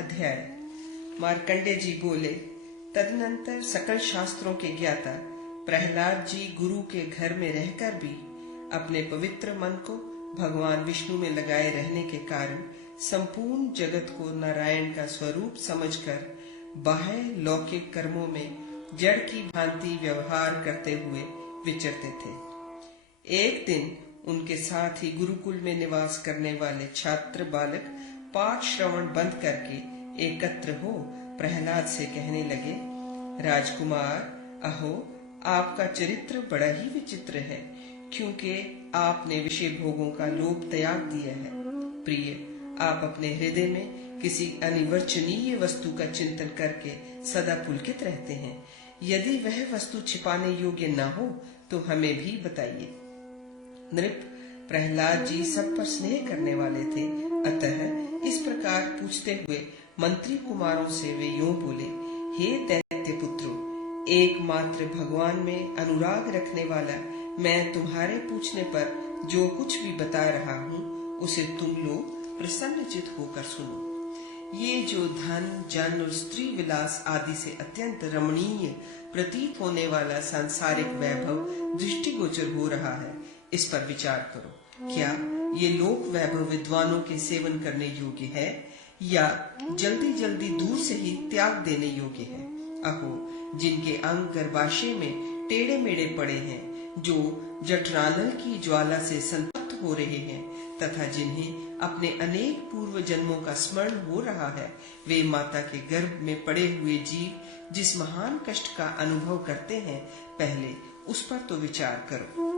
अध्याय। मार्कंडेय जी बोले, तदनंतर सकल शास्त्रों के ज्ञाता प्रहलाद जी गुरु के घर में रहकर भी अपने पवित्र मन को भगवान विष्णु में लगाए रहने के कारण संपूर्ण जगत को नारायण का स्वरूप समझकर बाह्य लौकिक कर्मों में जड़ की भांति व्यवहार करते हुए विचरते थे। एक दिन उनके साथ ही गुरुकुल में निवास करने वाले छात्र बालक पाठ श्रवण बंद करके एकत्र हो प्रहलाद से कहने लगे, राजकुमार, अहो, आपका चरित्र बड़ा ही विचित्र है, क्योंकि आपने विषय भोगों का लोभ त्याग दिया है। प्रिय, आप अपने हृदय में किसी अनिवर्चनीय वस्तु का चिंतन करके सदा पुलकित रहते हैं। यदि वह वस्तु छिपाने योग्य न हो तो हमें भी बताइए। नृप प्रहलाद जी सब पर स्नेह करने वाले थे, अतः इस प्रकार पूछते हुए मंत्री कुमारों से वे यूं बोले, हे दैत्य पुत्रों, एकमात्र भगवान में अनुराग रखने वाला मैं तुम्हारे पूछने पर जो कुछ भी बता रहा हूँ उसे तुम लोग प्रसन्नचित होकर सुनो। ये जो धन, जन और स्त्री विलास आदि से अत्यंत रमणीय प्रतीत होने वाला सांसारिक वैभव दृष्टिगोचर हो रहा है, इस पर विचार करो। क्या ये लोक वैभव विद्वानों के सेवन करने योग्य है या जल्दी जल्दी दूर से ही त्याग देने योग्य है? अहो, जिनके अंग गर्भाशय में टेढ़े मेढ़े पड़े हैं, जो जठरानल की ज्वाला से संतप्त हो रहे हैं तथा जिन्हें अपने अनेक पूर्व जन्मों का स्मरण हो रहा है, वे माता के गर्भ में पड़े हुए जीव जिस महान कष्ट का अनुभव करते हैं, पहले उस पर तो विचार करो।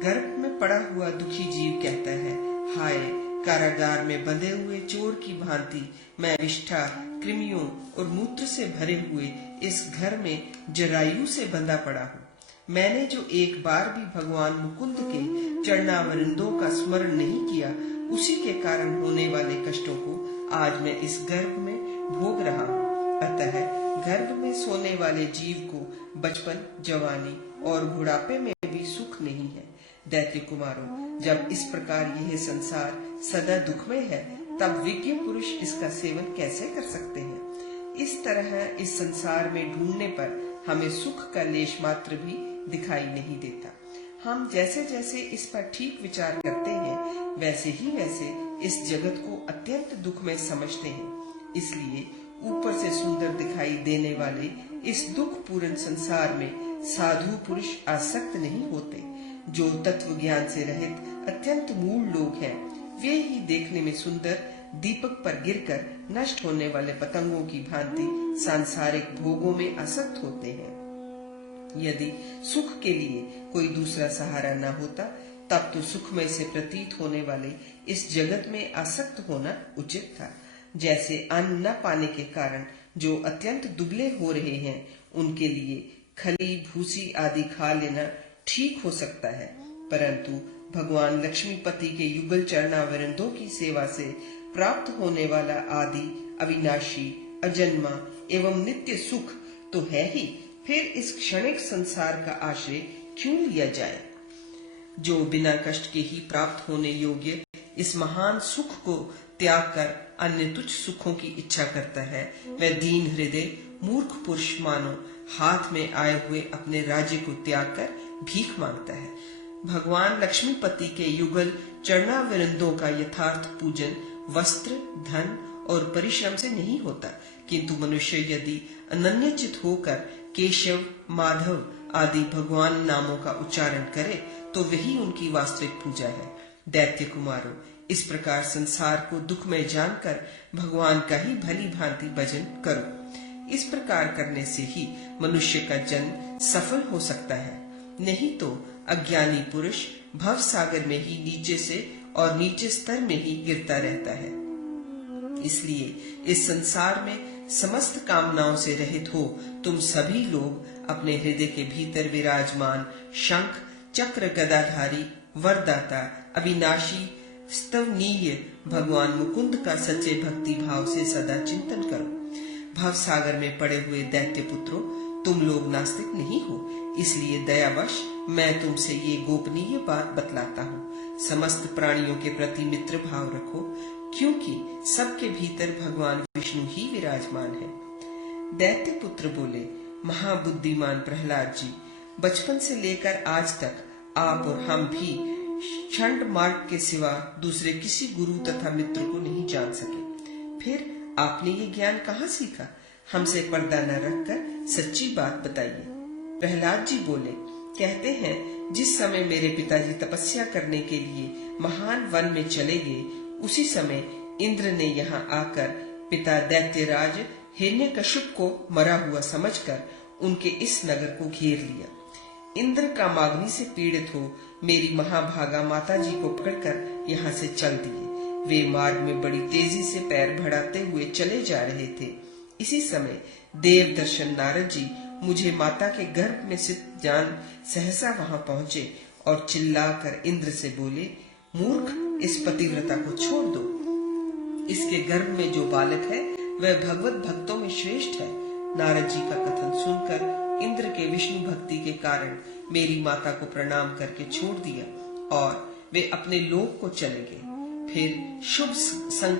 गर्भ में पड़ा हुआ दुखी जीव कहता है, हाय, कारागार में बंधे हुए चोर की भांति मैं विष्ठा, कृमियों और मूत्र से भरे हुए इस घर में जरायु से बंधा पड़ा हूँ। मैंने जो एक बार भी भगवान मुकुंद के चरणावरिंदों का स्मरण नहीं किया, उसी के कारण होने वाले कष्टों को आज मैं इस गर्भ में भोग रहा हूँ। अतः गर्भ में सोने वाले जीव को बचपन, जवानी और बुढ़ापे में भी सुख नहीं है। दैत्य कुमारों, जब इस प्रकार यह संसार सदा दुखमय है, तब विज्ञ पुरुष इसका सेवन कैसे कर सकते हैं? इस तरह इस संसार में ढूंढने पर हमें सुख का लेश मात्र भी दिखाई नहीं देता। हम जैसे जैसे इस पर ठीक विचार करते हैं, वैसे ही वैसे इस जगत को अत्यंत दुखमय समझते हैं। इसलिए ऊपर से सुंदर दिखाई देने वाले इस दुख पूर्ण संसार में साधु पुरुष आसक्त नहीं होते। जो तत्व ज्ञान से रहित अत्यंत मूल लोग हैं, वे ही देखने में सुंदर दीपक पर गिरकर नष्ट होने वाले पतंगों की भांति सांसारिक भोगों में आसक्त होते हैं। यदि सुख के लिए कोई दूसरा सहारा न होता, तब तो सुखमय से प्रतीत होने वाले इस जगत में आसक्त होना उचित था। जैसे अन्न न पाने के कारण जो अत्यंत दुबले हो रहे हैं, उनके लिए खली, भूसी आदि खा लेना ठीक हो सकता है, परंतु भगवान लक्ष्मीपति के युगल चरणावरिंदों की सेवा से प्राप्त होने वाला आदि, अविनाशी, अजन्मा एवं नित्य सुख तो है ही, फिर इस क्षणिक संसार का आश्रय क्यों लिया जाए? जो बिना कष्ट के ही प्राप्त होने योग्य इस महान सुख को त्याग कर अन्य तुच्छ सुखों की इच्छा करता है, वह दीन हृदय मूर्ख पुरुष मानो हाथ में आए हुए अपने राज्य को त्याग कर भीख मांगता है। भगवान लक्ष्मीपति के युगल चरणावरिंदों का यथार्थ पूजन वस्त्र, धन और परिश्रम से नहीं होता, किंतु मनुष्य यदि अनन्यचित होकर केशव, माधव आदि भगवान नामों का उच्चारण करे तो वही उनकी वास्तविक पूजा है। दैत्य कुमारों, इस प्रकार संसार को दुखमय जानकर भगवान का ही भली भांति भजन करो। इस प्रकार करने से ही मनुष्य का जन्म सफल हो सकता है, नहीं तो अज्ञानी पुरुष भव सागर में ही नीचे से और नीचे स्तर में ही गिरता रहता है। इसलिए इस संसार में समस्त कामनाओं से रहित हो तुम सभी लोग अपने हृदय के भीतर विराजमान शंख, चक्र, गदाधारी, वरदाता, अविनाशी, स्तवनीय भगवान मुकुंद का सच्चे भक्ति भाव से सदा चिंतन करो। भव सागर में पड़े हुए दैत्य पुत्रों, तुम लोग नास्तिक नहीं हो, इसलिए दयावश मैं तुमसे ये गोपनीय बात बतलाता हूँ। समस्त प्राणियों के प्रति मित्र भाव रखो, क्योंकि सबके भीतर भगवान विष्णु ही विराजमान है। दैत्य पुत्र बोले, महाबुद्धिमान प्रहलाद जी, बचपन से लेकर आज तक आप और हम भी चंड मार्ग के सिवा दूसरे किसी गुरु तथा मित्र को नहीं जान सके। फिर आपने ये ज्ञान कहाँ सीखा? हमसे पर्दा न रखकर सच्ची बात बताइए। प्रहलाद जी बोले, कहते हैं जिस समय मेरे पिताजी तपस्या करने के लिए महान वन में चले गए, उसी समय इंद्र ने यहाँ आकर पिता दैत्यराज हिरण्यकशिप को मरा हुआ समझकर उनके इस नगर को घेर लिया। इंद्र कामाग्नि से पीड़ित हो मेरी महाभागा माताजी को पकड़कर यहाँ से चल दिए। वे मार्ग में बड़ी तेजी से पैर बढ़ाते हुए चले जा रहे थे। इसी समय देव दर्शन नारद जी मुझे माता के गर्भ में स्थित जान सहसा वहां पहुंचे और चिल्लाकर इंद्र से बोले, मूर्ख, इस पतिव्रता को छोड़ दो। इसके गर्भ में जो बालक है वह भगवत भक्तों में श्रेष्ठ है। नारद जी का कथन सुनकर इंद्र के विष्णु भक्ति के कारण मेरी माता को प्रणाम करके छोड़ दिया और वे अपने लोक को चले गए। फिर शुभ संग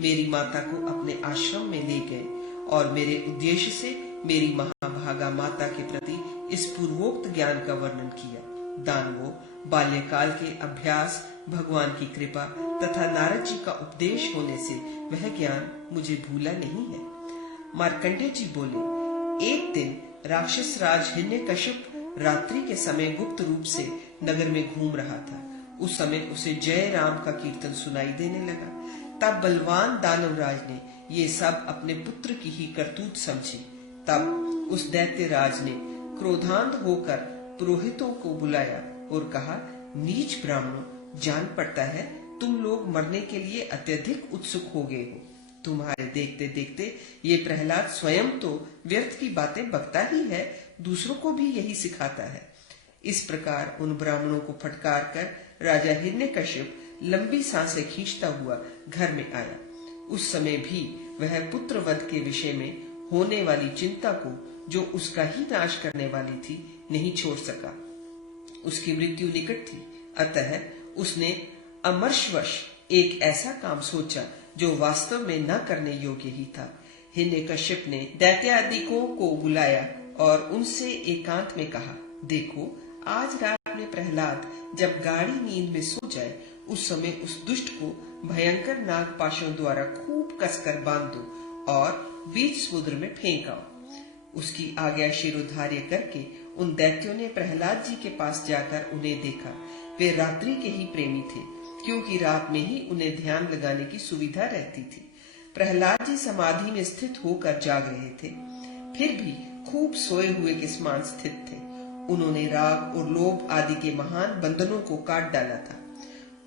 मेरी माता को अपने आश्रम में ले गए और मेरे उद्देश्य से मेरी महाभागा माता के प्रति इस पूर्वोक्त ज्ञान का वर्णन किया। दानवों, बाल्यकाल के अभ्यास, भगवान की कृपा तथा नारद जी का उपदेश होने से वह ज्ञान मुझे भूला नहीं है। मार्कंडेय जी बोले, एक दिन राक्षस राज हिरण्यकशिप रात्रि के समय गुप्त रूप से नगर में घूम रहा था। उस समय उसे जय राम का कीर्तन सुनाई देने लगा। तब बलवान दानवराज ने ये सब अपने पुत्र की ही करतूत समझी। तब उस दैत्य राज ने क्रोधांत होकर पुरोहितों को बुलाया और कहा, नीच ब्राह्मणों, जान पड़ता है तुम लोग मरने के लिए अत्यधिक उत्सुक हो गए हो। तुम्हारे देखते देखते ये प्रहलाद स्वयं तो व्यर्थ की बातें बकता ही है, दूसरों को भी यही सिखाता है। इस प्रकार उन ब्राह्मणों को फटकार कर राजा हिरण्यकशिप लंबी सांसें खींचता हुआ घर में आया। उस समय भी वह पुत्र वध के विषय में होने वाली चिंता को, जो उसका ही नाश करने वाली थी, नहीं छोड़ सका। उसकी मृत्यु निकट थी, अतः उसने अमर्षवश एक ऐसा काम सोचा जो वास्तव में न करने योग्य ही था। हिरण्यकशिप ने दैत्यादिकों को बुलाया और उनसे एकांत में कहा, देखो, आज रात में प्रहलाद जब गाढ़ी नींद में सो जाए, उस समय उस दुष्ट को भयंकर नागपाशों द्वारा खूब कसकर बांध दो और बीच समुद्र में फेंक आओ। उसकी आज्ञा शिरोधार्य करके उन दैत्यों ने प्रहलाद जी के पास जाकर उन्हें देखा। वे रात्रि के ही प्रेमी थे, क्योंकि रात में ही उन्हें ध्यान लगाने की सुविधा रहती थी। प्रहलाद जी समाधि में स्थित होकर जाग रहे थे, फिर भी खूब सोए हुए के समान स्थित थे। उन्होंने राग और लोभ आदि के महान बंधनों को काट डाला था,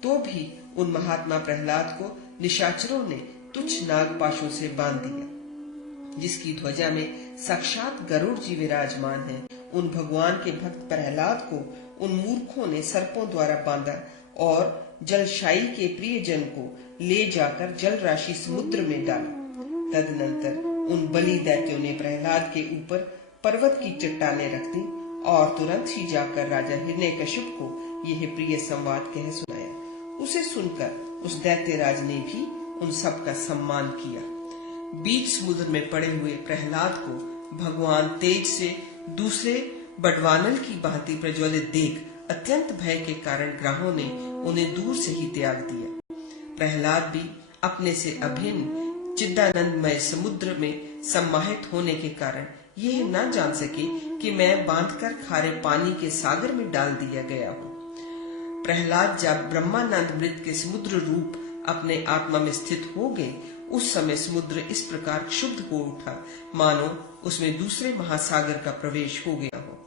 तो भी उन महात्मा प्रहलाद को निशाचरों ने तुच्छ नागपाशों से बांध दिया। जिसकी ध्वजा में साक्षात गरुड़ जी विराजमान है, उन भगवान के भक्त प्रहलाद को उन मूर्खों ने सर्पों द्वारा बांधा और जलशाई के प्रिय जन को ले जाकर जल राशि समुद्र में डाला। तदनंतर उन बलि दैत्यों ने प्रहलाद के ऊपर पर्वत की चट्टानें रख दी और तुरंत ही जाकर राजा हिरण्यकशिप को यह प्रिय संवाद कह सुनाया। उसे सुनकर उस दैत्यराज ने भी उन सब का सम्मान किया। बीच समुद्र में पड़े हुए प्रहलाद को भगवान तेज से दूसरे बड़वानल की भांति प्रज्वलित देख अत्यंत भय के कारण ग्राहों ने उन्हें दूर से ही त्याग दिया। प्रहलाद भी अपने से अभिन्न चिदानंदमय समुद्र में सम्माहित होने के कारण यह न जान सके कि मैं बांधकर खारे पानी के सागर में डाल दिया गया हूँ। प्रहलाद जब ब्रह्मानंद मृत के समुद्र रूप अपने आत्मा में स्थित हो गए, उस समय समुद्र इस प्रकार क्षुब्ध हो उठा मानो उसमें दूसरे महासागर का प्रवेश हो गया हो।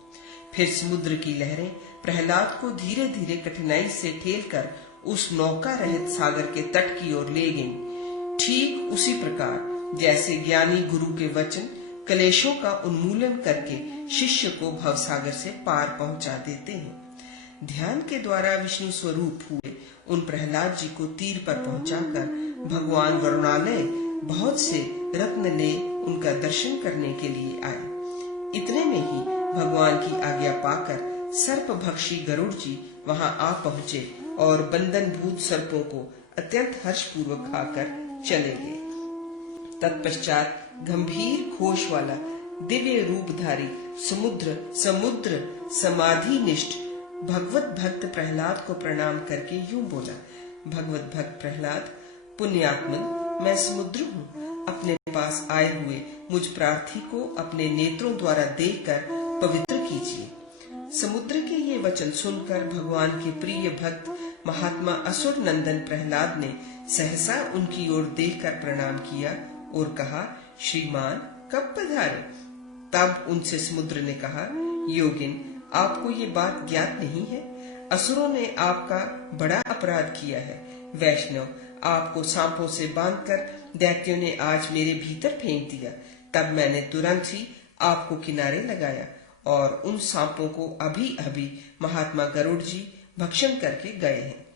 फिर समुद्र की लहरें प्रहलाद को धीरे धीरे कठिनाई से ठेलकर उस नौका रहित सागर के तट की ओर ले गईं। ठीक उसी प्रकार जैसे ज्ञानी गुरु के वचन कलेशों का उन्मूलन करके शिष्य को भवसागर से पार पहुंचा देते हैं। ध्यान के द्वारा विष्णु स्वरूप हुए उन प्रहलाद जी को तीर पर पहुंचाकर भगवान वरुणालय बहुत से रत्न ले उनका दर्शन करने के लिए आए। इतने में ही भगवान की आज्ञा पाकर सर्पभक्षी गरुड़ जी वहां आ पहुंचे और बंधनभूत सर्पों को अत्यंत हर्षपूर्वक खाकर चले गए। तत्पश्चात गंभीर घोष वाला दिव्य रूपधारी समुद्र समाधिनिष्ठ भगवत भक्त प्रहलाद को प्रणाम करके यूं बोला, भगवत भक्त प्रहलाद, पुण्यात्मन, मैं समुद्र हूँ। अपने पास आए हुए मुझ प्रार्थी को अपने नेत्रों द्वारा देखकर पवित्र कीजिए। समुद्र के ये वचन सुनकर भगवान के प्रिय भक्त महात्मा असुर नंदन प्रहलाद ने सहसा उनकी ओर देखकर प्रणाम किया और कहा, श्रीमान कब पधारे? तब उनसे समुद्र ने कहा, योगिन, आपको ये बात ज्ञात नहीं है? असुरों ने आपका बड़ा अपराध किया है। वैष्णव, आपको सांपों से बांधकर दैत्यों ने आज मेरे भीतर फेंक दिया। तब मैंने तुरंत ही आपको किनारे लगाया और उन सांपों को अभी अभी महात्मा गरुड़ जी भक्षण करके गए हैं।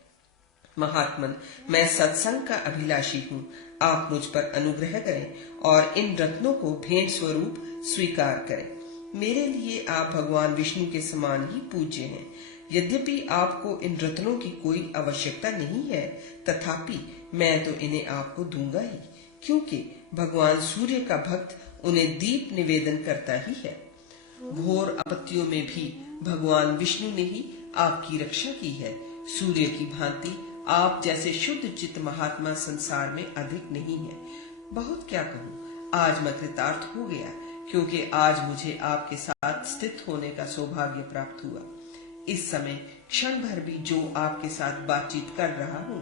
महात्मन, मैं सत्संग का अभिलाषी हूँ। आप मुझ पर अनुग्रह करें और इन रत्नों को भेंट स्वरूप स्वीकार करें। मेरे लिए आप भगवान विष्णु के समान ही पूज्य हैं। यद्यपि आपको इन रत्नों की कोई आवश्यकता नहीं है, तथापि मैं तो इन्हें आपको दूंगा ही, क्योंकि भगवान सूर्य का भक्त उन्हें दीप निवेदन करता ही है। घोर आपत्तियों में भी भगवान विष्णु ने ही आपकी रक्षा की है। सूर्य की भांति आप जैसे शुद्ध चित्त महात्मा संसार में अधिक नहीं है। बहुत क्या कहूँ, आज मैं कृतार्थ हो गया, क्योंकि आज मुझे आपके साथ स्थित होने का सौभाग्य प्राप्त हुआ। इस समय क्षण भर भी जो आपके साथ बातचीत कर रहा हूँ,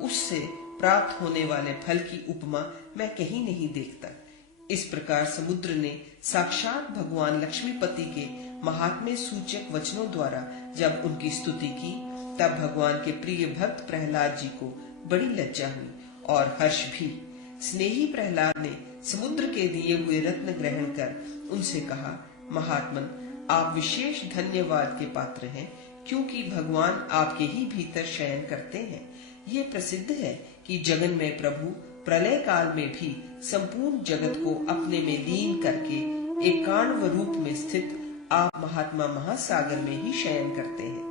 उससे प्राप्त होने वाले फल की उपमा मैं कहीं नहीं देखता। इस प्रकार समुद्र ने साक्षात भगवान लक्ष्मीपति के महात्म्य सूचक वचनों द्वारा जब उनकी स्तुति की, तब भगवान के प्रिय भक्त प्रहलाद जी को बड़ी लज्जा हुई और हर्ष भी। स्नेही प्रहलाद ने समुद्र के दिए हुए रत्न ग्रहण कर उनसे कहा, महात्मन, आप विशेष धन्यवाद के पात्र हैं, क्योंकि भगवान आपके ही भीतर शयन करते हैं। ये प्रसिद्ध है कि जगन में प्रभु प्रलय काल में भी संपूर्ण जगत को अपने में लीन करके एकांव रूप में स्थित आप महात्मा महासागर में ही शयन करते हैं।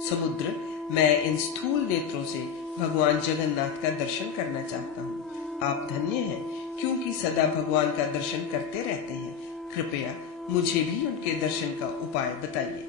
समुद्र, मैं इन स्थूल नेत्रों से भगवान जगन्नाथ का दर्शन करना चाहता हूँ। आप धन्य हैं, क्योंकि सदा भगवान का दर्शन करते रहते हैं। कृपया मुझे भी उनके दर्शन का उपाय बताइए।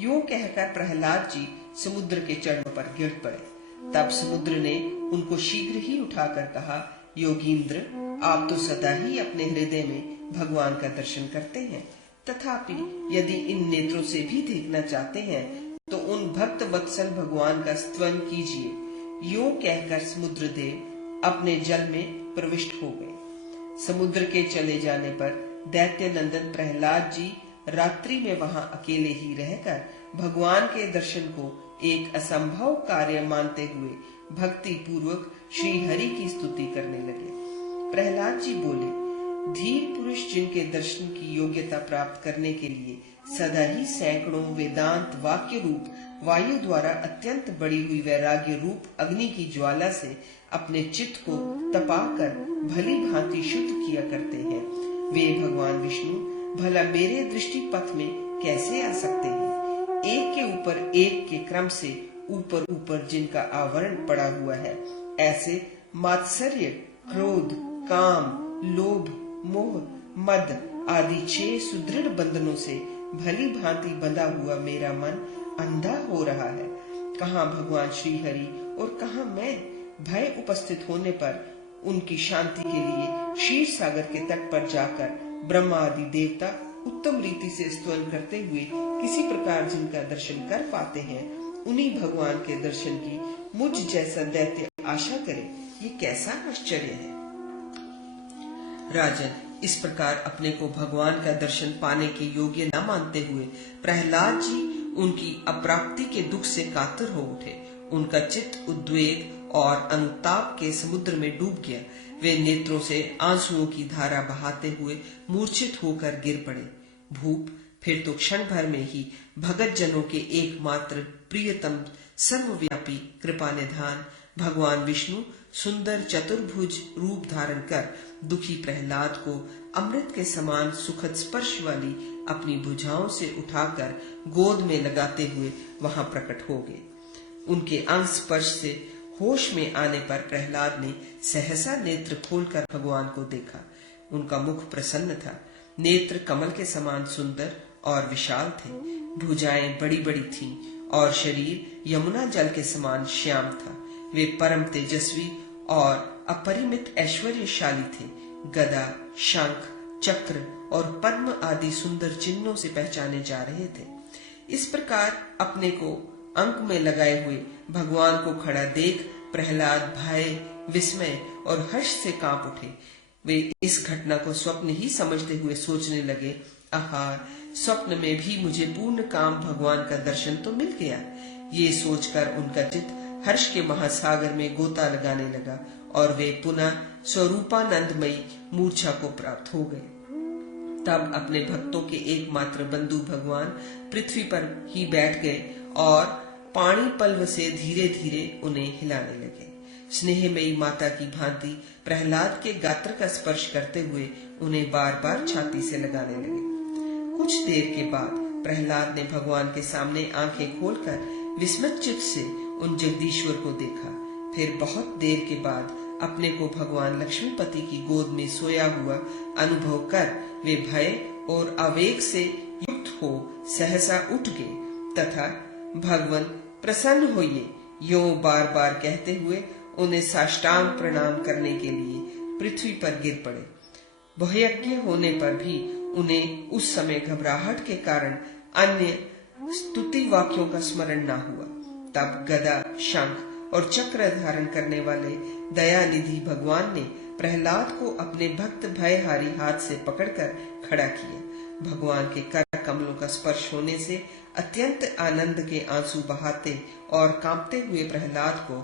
यूं कहकर प्रहलाद जी समुद्र के चरणों पर गिर पड़े। तब समुद्र ने उनको शीघ्र ही उठाकर कहा, योगींद्र, आप तो सदा ही अपने हृदय में भगवान का दर्शन करते हैं, तथापि यदि इन नेत्रों से भी देखना चाहते हैं तो उन भक्त वत्सल भगवान का स्तवन कीजिए। यूं कहकर समुद्र देव अपने जल में प्रविष्ट हो गए। समुद्र के चले जाने पर दैत्य नंदन प्रहलाद जी रात्रि में वहां अकेले ही रहकर भगवान के दर्शन को एक असंभव कार्य मानते हुए भक्ति पूर्वक श्री हरि की स्तुति करने लगे। प्रहलाद जी बोले, धीर पुरुष जिनके दर्शन की योग्यता प्राप्त करने के लिए सदा ही सैकड़ों वेदांत वाक्य रूप वायु द्वारा अत्यंत बड़ी हुई वैराग्य रूप अग्नि की ज्वाला से अपने चित्त को तपाकर भली भांति शुद्ध किया करते हैं, वे भगवान विष्णु भला मेरे दृष्टि पथ में कैसे आ सकते हैं? एक के ऊपर एक के क्रम से ऊपर ऊपर जिनका आवरण पड़ा हुआ है, ऐसे मात्सर्य, क्रोध, काम, लोभ, मोह, मद आदि 6 सुदृढ़ बंधनों से भली भांति बंधा हुआ मेरा मन अंधा हो रहा है। कहाँ भगवान श्री हरि और कहाँ मैं? भय उपस्थित होने पर उनकी शांति के लिए क्षीर सागर के तट पर जाकर ब्रह्मा आदि देवता उत्तम रीति से स्तवन करते हुए किसी प्रकार जिनका दर्शन कर पाते हैं, उन्हीं भगवान के दर्शन की मुझ जैसा दैत्य आशा करे, ये कैसा आश्चर्य है। राजन, इस प्रकार अपने को भगवान का दर्शन पाने के योग्य न मानते हुए प्रहलाद जी उनकी अप्राप्ति के दुख से कातर हो उठे। उनका चित्त उद्वेग और अनुताप के समुद्र में डूब गया। वे नेत्रों से आंसुओं की धारा बहाते हुए मूर्छित होकर गिर पड़े। भूप फिर तो क्षण भर में ही भगत जनों के एकमात्र प्रियतम सर्वव्यापी कृपा निधान भगवान विष्णु सुंदर चतुर्भुज रूप धारण कर दुखी प्रहलाद को अमृत के समान सुखद स्पर्श वाली अपनी भुजाओं से उठाकर गोद में लगाते हुए वहां प्रकट हो गए। उनके अंग स्पर्श से होश में आने पर प्रहलाद ने सहसा नेत्र खोलकर भगवान को देखा। उनका मुख प्रसन्न था, नेत्र कमल के समान सुंदर और विशाल थे, भुजाएं बड़ी बड़ी थीं और शरीर यमुना जल के समान श्याम था। वे परम तेजस्वी और अपरिमित ऐश्वर्यशाली थे। गदा, शंख, चक्र और पद्म आदि सुंदर चिन्हों से पहचाने जा रहे थे। इस प्रकार अपने को अंक में लगाए हुए भगवान को खड़ा देख प्रहलाद भय, विस्मय और हर्ष से कांप उठे। वे इस घटना को स्वप्न ही समझते हुए सोचने लगे, आहा, स्वप्न में भी मुझे पूर्ण काम भगवान का दर्शन तो मिल गया। ये सोचकर उनका चित्त हर्ष के महासागर में गोता लगाने लगा और वे पुनः स्वरूपानंदमयी मूर्छा को प्राप्त हो गए। तब अपने भक्तों के एकमात्र बंधु भगवान पृथ्वी पर ही बैठ गए और पानी पल्व से धीरे धीरे उन्हें हिलाने लगे। स्नेहमयी माता की भांति प्रहलाद के गात्र का स्पर्श करते हुए उन्हें बार बार छाती से लगाने लगे। कुछ देर के बाद प्रहलाद ने भगवान के सामने आंखें खोलकर विस्मित चित्त से उन जगदीश्वर को देखा। फिर बहुत देर के बाद अपने को भगवान लक्ष्मीपति की गोद में सोया हुआ अनुभव कर वे भय और आवेग से युक्त हो सहसा उठ गए तथा भगवान प्रसन्न होइए यो बार बार कहते हुए उन्हें साष्टांग प्रणाम करने के लिए पृथ्वी पर गिर पड़े। बहुयज्ञ होने पर भी उन्हें उस समय घबराहट के कारण अन्य स्तुति वाक्यों का स्मरण न हुआ। तब गदा, शंख और चक्र धारण करने वाले दयानिधि भगवान ने प्रहलाद को अपने भक्त भयहारी हाथ से पकड़कर खड़ा किया। भगवान के कर कमलों का स्पर्श होने से अत्यंत आनंद के आंसू बहाते और कांपते हुए प्रहलाद को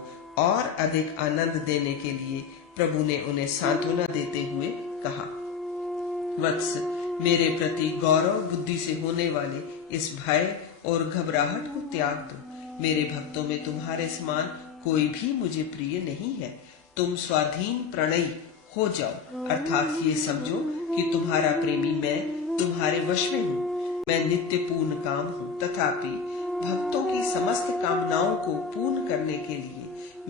और अधिक आनंद देने के लिए प्रभु ने उन्हें सांत्वना देते हुए कहा, वत्स, मेरे प्रति गौरव बुद्धि से होने वाले इस भय और घबराहट को त्याग दो। मेरे भक्तों में तुम्हारे समान कोई भी मुझे प्रिय नहीं है। तुम स्वाधीन प्रणयी हो जाओ, अर्थात ये समझो कि तुम्हारा प्रेमी मैं तुम्हारे वश में हूँ। मैं नित्य पूर्ण काम हूँ, तथापि भक्तों की समस्त कामनाओं को पूर्ण करने के लिए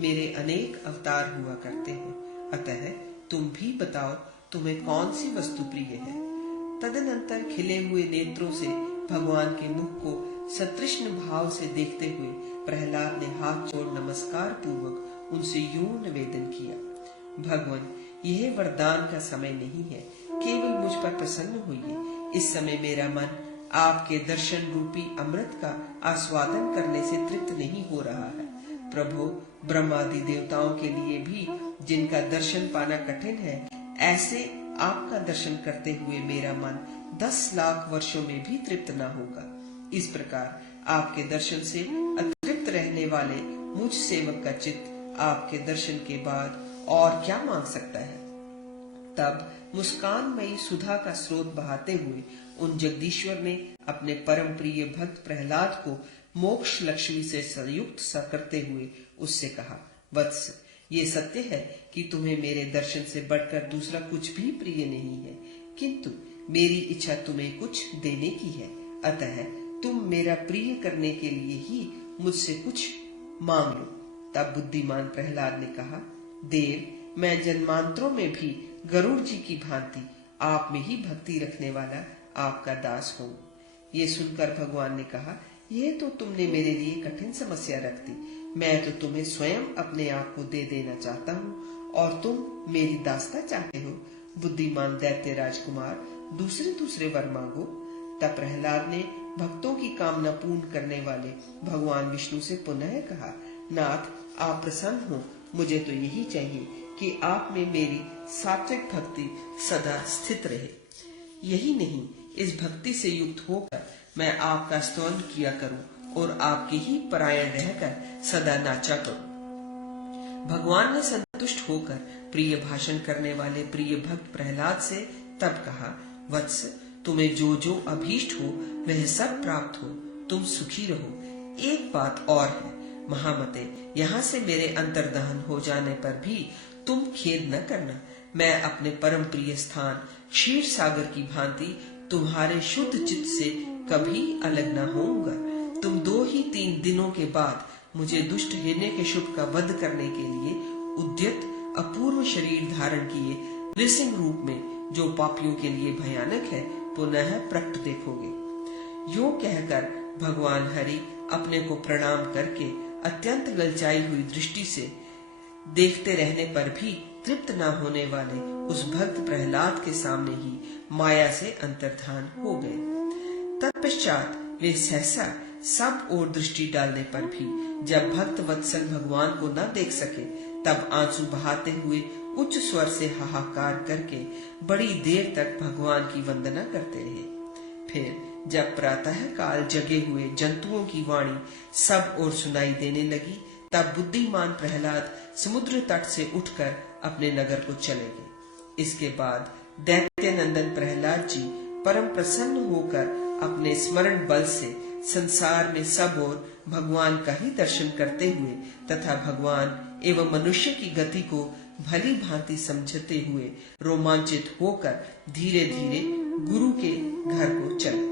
मेरे अनेक अवतार हुआ करते हैं। अतः तुम भी बताओ तुम्हें कौन सी वस्तु प्रिय है। तदनंतर खिले हुए नेत्रों से भगवान के मुख को सतृष्ण भाव से देखते हुए प्रहलाद ने हाथ जोड़ नमस्कार पूर्वक उनसे यूं निवेदन किया, भगवान, यह वरदान का समय नहीं है, केवल मुझ पर प्रसन्न होइए। इस समय मेरा मन आपके दर्शन रूपी अमृत का आस्वादन करने से तृप्त नहीं हो रहा है। प्रभु, ब्रह्मादि देवताओं के लिए भी जिनका दर्शन पाना कठिन है, ऐसे आपका दर्शन करते हुए मेरा मन 10 लाख वर्षों में भी तृप्त न होगा। इस प्रकार आपके दर्शन से अतृप्त रहने वाले मुझ सेवक का चित्त आपके दर्शन के बाद और क्या मांग सकता है। तब मुस्कानमयी सुधा का स्रोत बहाते हुए उन जगदीश्वर ने अपने परम प्रिय भक्त प्रहलाद को मोक्ष लक्ष्मी से संयुक्त सा करते हुए उससे कहा, वत्स, ये सत्य है कि तुम्हें मेरे दर्शन से बढ़कर दूसरा कुछ भी प्रिय नहीं है, किंतु मेरी इच्छा तुम्हें कुछ देने की है। अतः तुम मेरा प्रिय करने के लिए ही मुझसे कुछ मांग लो। तब बुद्धिमान प्रहलाद ने कहा, देव, मैं जन्मांतरों में भी गरुड़ जी की भांति आप में ही भक्ति रखने वाला आपका दास हूँ। ये सुनकर भगवान ने कहा, यह तो तुमने मेरे लिए कठिन समस्या रख दी। मैं तो तुम्हें स्वयं अपने आप को दे देना चाहता हूँ और तुम मेरी दास्ता चाहते हो। बुद्धिमान दैत्य राजकुमार, दूसरे वर मांगो। तब प्रहलाद ने भक्तों की कामना पूर्ण करने वाले भगवान विष्णु से पुनः कहा, नाथ, आप प्रसन्न हो। मुझे तो यही चाहिए कि आप में मेरी सात्विक भक्ति सदा स्थित रहे। यही नहीं, इस भक्ति से युक्त होकर मैं आपका स्तवन किया करूं और आपके ही परायण रहकर सदा नाचा करूं। भगवान ने संतुष्ट होकर प्रिय भाषण करने वाले प्रिय भक्त प्रहलाद से तब कहा, वत्स, तुम्हें जो जो अभीष्ट हो वह सब प्राप्त हो, तुम सुखी रहो। एक बात और है, महामते, यहाँ से मेरे अंतर्दहन हो जाने पर भी तुम खेद न करना। मैं अपने परम प्रिय स्थान क्षीर सागर की भांति तुम्हारे शुद्ध चित्त से कभी अलग न होऊंगा। तुम 2 ही 3 दिनों के बाद मुझे दुष्ट हिरण्यकशिपु का वध करने के लिए उद्यत अपूर्व शरीर धारण किए नृसिंह रूप में, जो पापियों के लिए भयानक है, पुनः प्रकट देखोगे। यूं कहकर भगवान हरि अपने को प्रणाम करके अत्यंत ललचाई हुई दृष्टि से देखते रहने पर भी तृप्त न होने वाले उस भक्त प्रहलाद के सामने ही माया से अंतर्धान हो गए। तत्पश्चात वे सहसा सब ओर दृष्टि डालने पर भी जब भक्त वत्सल भगवान को न देख सके, तब आंसू बहाते हुए उच्च स्वर से हाहाकार करके बड़ी देर तक भगवान की वंदना करते रहे। फिर जब प्रातः काल जगे हुए जंतुओं की वाणी सब ओर सुनाई देने लगी, तब बुद्धिमान प्रहलाद समुद्र तट से उठकर अपने नगर को चले गए। इसके बाद दैत्य नंदन प्रहलाद जी परम प्रसन्न होकर अपने स्मरण बल से संसार में सब ओर भगवान का ही दर्शन करते हुए तथा भगवान एवं मनुष्य की गति को भली भांति समझते हुए रोमांचित होकर धीरे धीरे गुरु के घर को चले।